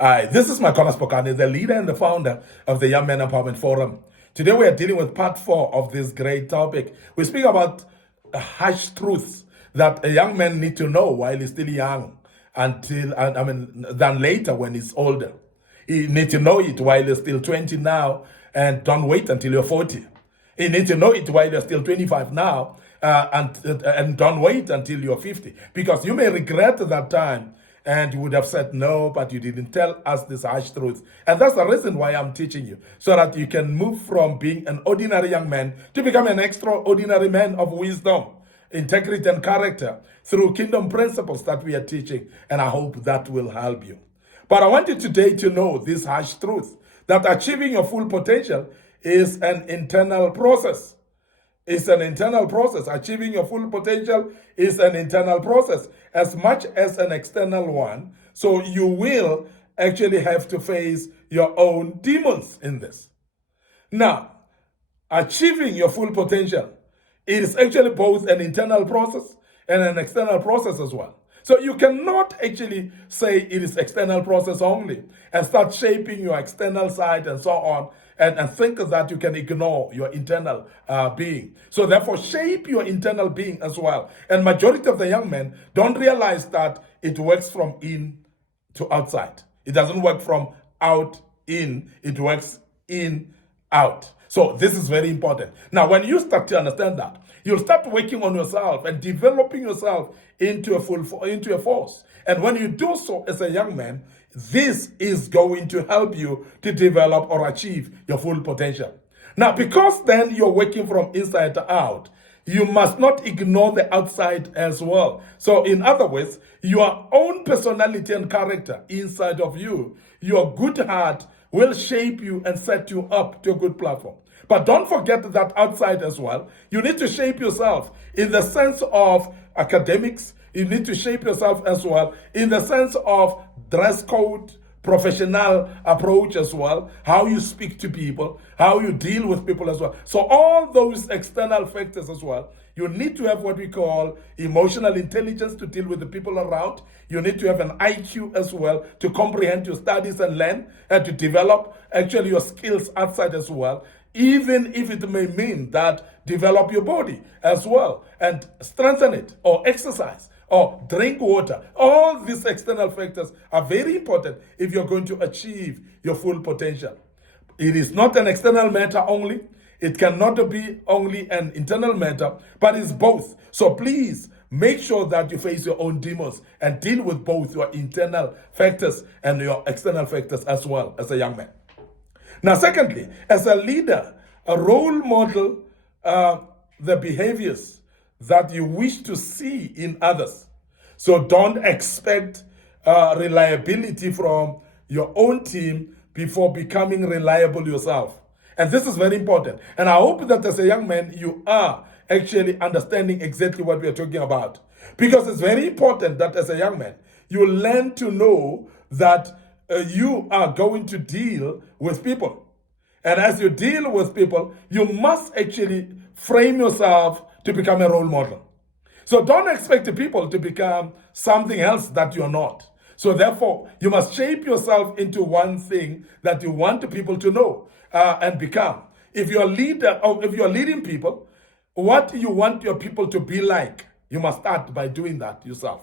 Hi, this is Micornus, Phokane, the leader and the founder of the Young Men Empowerment Forum. Today we are dealing with part 4 of this great topic. We speak about harsh truths that a young man need to know while he's still young, than later when he's older. You need to know it while you're still 20 now, and don't wait until you're 40. You need to know it while you're still 25 now, and don't wait until you're 50, because you may regret that time and you would have said no, but you didn't tell us this harsh truth. And that's the reason why I'm teaching you, so that you can move from being an ordinary young man to become an extraordinary man of wisdom, integrity, and character through kingdom principles that we are teaching. And I hope that will help you. But I want you today to know this harsh truth, that achieving your full potential is an internal process. It's an internal process. Achieving your full potential is an internal process as much as an external one. So you will actually have to face your own demons in this. Now, achieving your full potential is actually both an internal process and an external process as well. So you cannot actually say it is external process only and start shaping your external side and so on, and think that you can ignore your internal being. So therefore, shape your internal being as well. And majority of the young men don't realize that it works from in to outside. It doesn't work from out in, it works in out. So this is very important. Now, when you start to understand that, you'll start working on yourself and developing yourself into a force. And when you do so as a young man, this is going to help you to develop or achieve your full potential. Now, because then you're working from inside out, you must not ignore the outside as well. So in other words, your own personality and character inside of you, your good heart will shape you and set you up to a good platform. But don't forget that outside as well, you need to shape yourself in the sense of academics. You need to shape yourself as well in the sense of dress code, professional approach as well, how you speak to people, how you deal with people as well. So all those external factors as well, you need to have what we call emotional intelligence to deal with the people around. You need to have an IQ as well to comprehend your studies and learn and to develop actually your skills outside as well, even if it may mean that develop your body as well and strengthen it or exercise or drink water. All these external factors are very important if you're going to achieve your full potential. It is not an external matter only. It cannot be only an internal matter, but it's both. So please make sure that you face your own demons and deal with both your internal factors and your external factors as well as a young man. Now, secondly, as a leader, a role model the behaviors that you wish to see in others. So don't expect reliability from your own team before becoming reliable yourself. And this is very important. And I hope that as a young man, you are actually understanding exactly what we are talking about. Because it's very important that as a young man, you learn to know that you are going to deal with people. And as you deal with people, you must actually frame yourself to become a role model. So don't expect the people to become something else that you're not. So therefore, you must shape yourself into one thing that you want the people to know and become. If you're a leader, or if you're leading people, what you want your people to be like, you must start by doing that yourself.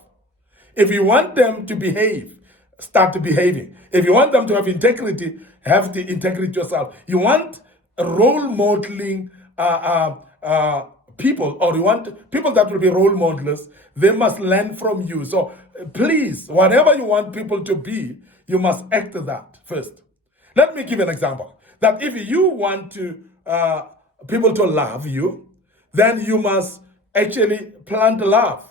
If you want them to behave, start behaving. If you want them to have integrity, have the integrity yourself. You want role modeling people, or you want people that will be role models, they must learn from you. So please, whatever you want people to be, you must act that first. Let me give an example. That if you want to people to love you, then you must actually plant love.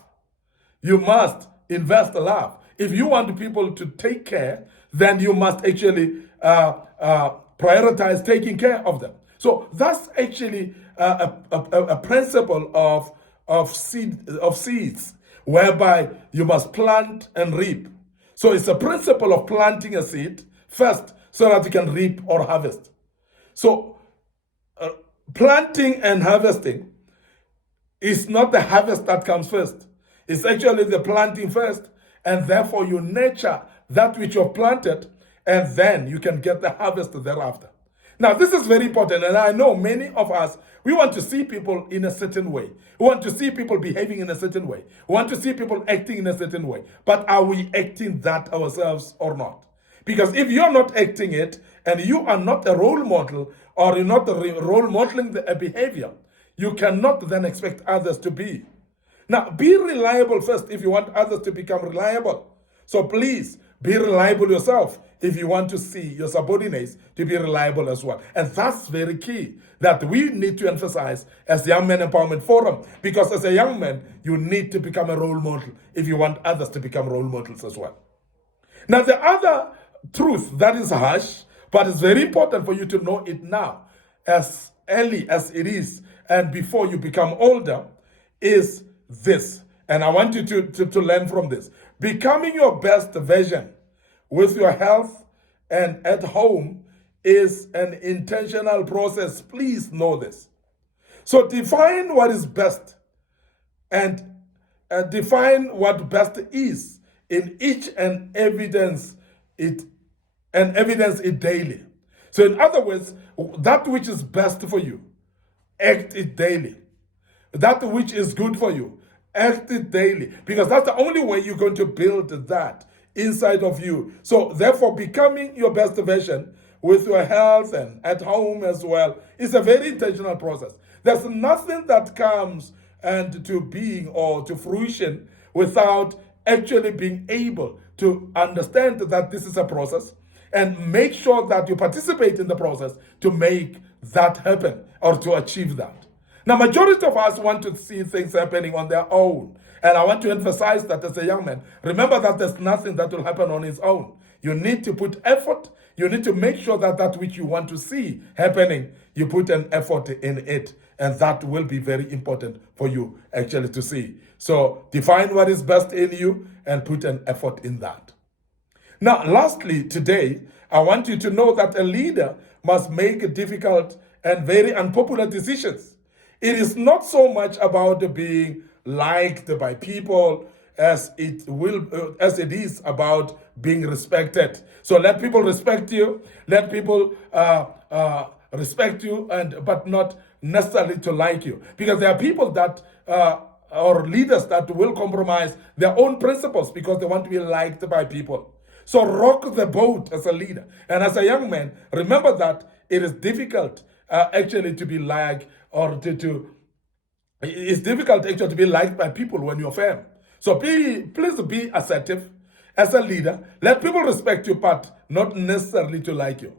You must invest love. If you want people to take care, then you must actually prioritize taking care of them. So that's actually a principle of seeds, whereby you must plant and reap. So it's a principle of planting a seed first, so that you can reap or harvest. So planting and harvesting is not the harvest that comes first. It's actually the planting first, and therefore you nurture that which you've planted, and then you can get the harvest thereafter. Now, this is very important, and I know many of us, we want to see people in a certain way. We want to see people behaving in a certain way. We want to see people acting in a certain way. But are we acting that ourselves or not? Because if you're not acting it, and you are not a role model, or you're not role modeling the behavior, you cannot then expect others to be. Now, be reliable first if you want others to become reliable. So please, be reliable yourself if you want to see your subordinates to be reliable as well. And that's very key that we need to emphasize as the Young Men Empowerment Forum, because as a young man, you need to become a role model if you want others to become role models as well. Now, the other truth that is harsh, but it's very important for you to know it now, as early as it is, and before you become older, is this. And I want you to learn from this. Becoming your best version with your health and at home is an intentional process. Please know this. So define what is best, and define what best is in each and evidence it daily. So in other words, that which is best for you, act it daily. That which is good for you, act it daily, because that's the only way you're going to build that inside of you. So therefore, becoming your best version with your health and at home as well is a very intentional process. There's nothing that comes and to being or to fruition without actually being able to understand that this is a process and make sure that you participate in the process to make that happen or to achieve that. Now, majority of us want to see things happening on their own. And I want to emphasize that as a young man, remember that there's nothing that will happen on its own. You need to put effort. You need to make sure that that which you want to see happening, you put an effort in it. And that will be very important for you actually to see. So define what is best in you and put an effort in that. Now, lastly, today, I want you to know that a leader must make difficult and very unpopular decisions. It is not so much about being liked by people as it is about being respected. So let people respect you. Let people respect you, but not necessarily to like you, because there are people that or leaders that will compromise their own principles because they want to be liked by people. So rock the boat as a leader, and as a young man, remember that it is difficult actually to be liked or it's difficult actually to be liked by people when you're firm. So please be assertive as a leader. Let people respect you, but not necessarily to like you.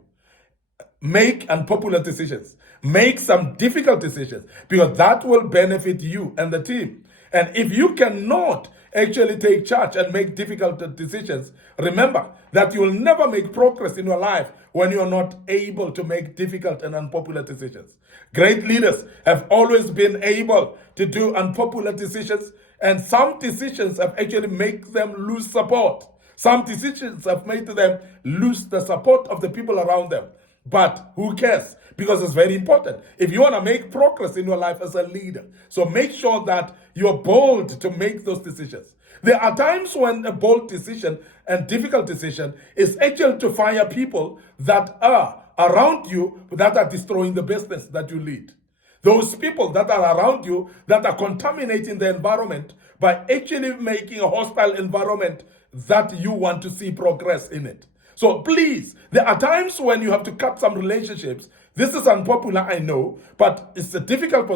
Make unpopular decisions. Make some difficult decisions, because that will benefit you and the team. And if you cannot actually take charge and make difficult decisions, remember that you will never make progress in your life when you are not able to make difficult and unpopular decisions. Great leaders have always been able to do unpopular decisions, and some decisions have actually made them lose support. Some decisions have made them lose the support of the people around them. But who cares? Because it's very important. If you want to make progress in your life as a leader, so make sure that you're bold to make those decisions. There are times when a bold decision and difficult decision is actually to fire people that are around you that are destroying the business that you lead. Those people that are around you that are contaminating the environment by actually making a hostile environment that you want to see progress in it. So please, there are times when you have to cut some relationships. This is unpopular, I know, but it's a difficult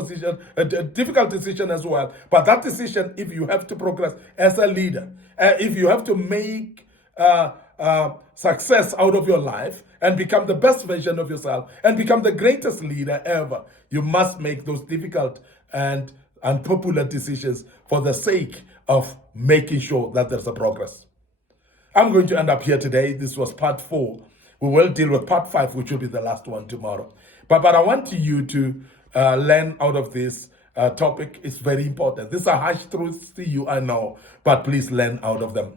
difficult decision as well. But that decision, if you have to progress as a leader, if you have to make success out of your life and become the best version of yourself and become the greatest leader ever, you must make those difficult and unpopular decisions for the sake of making sure that there's a progress. I'm going to end up here today. This was part 4. We will deal with part 5, which will be the last one tomorrow. But I want you to learn out of this topic. It's very important. These are harsh truths to you, I know, but please learn out of them.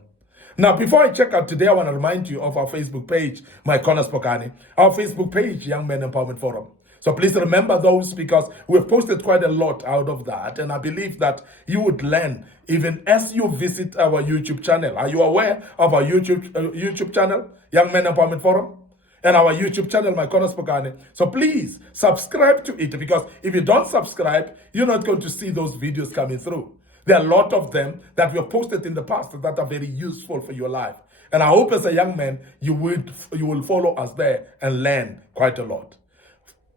Now, before I check out today, I want to remind you of our Facebook page, Micornus Phokane, our Facebook page, Young Men Empowerment Forum. So please remember those, because we've posted quite a lot out of that. And I believe that you would learn even as you visit our YouTube channel. Are you aware of our YouTube channel, Young Men Empowerment Forum? And our YouTube channel, Micornus Phokane. So please subscribe to it, because if you don't subscribe, you're not going to see those videos coming through. There are a lot of them that we have posted in the past that are very useful for your life. And I hope as a young man, you will follow us there and learn quite a lot.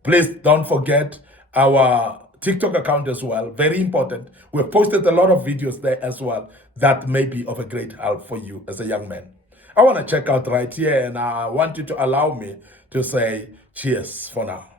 Please don't forget our TikTok account as well. Very important. We've posted a lot of videos there as well that may be of a great help for you as a young man. I want to check out right here, and I want you to allow me to say cheers for now.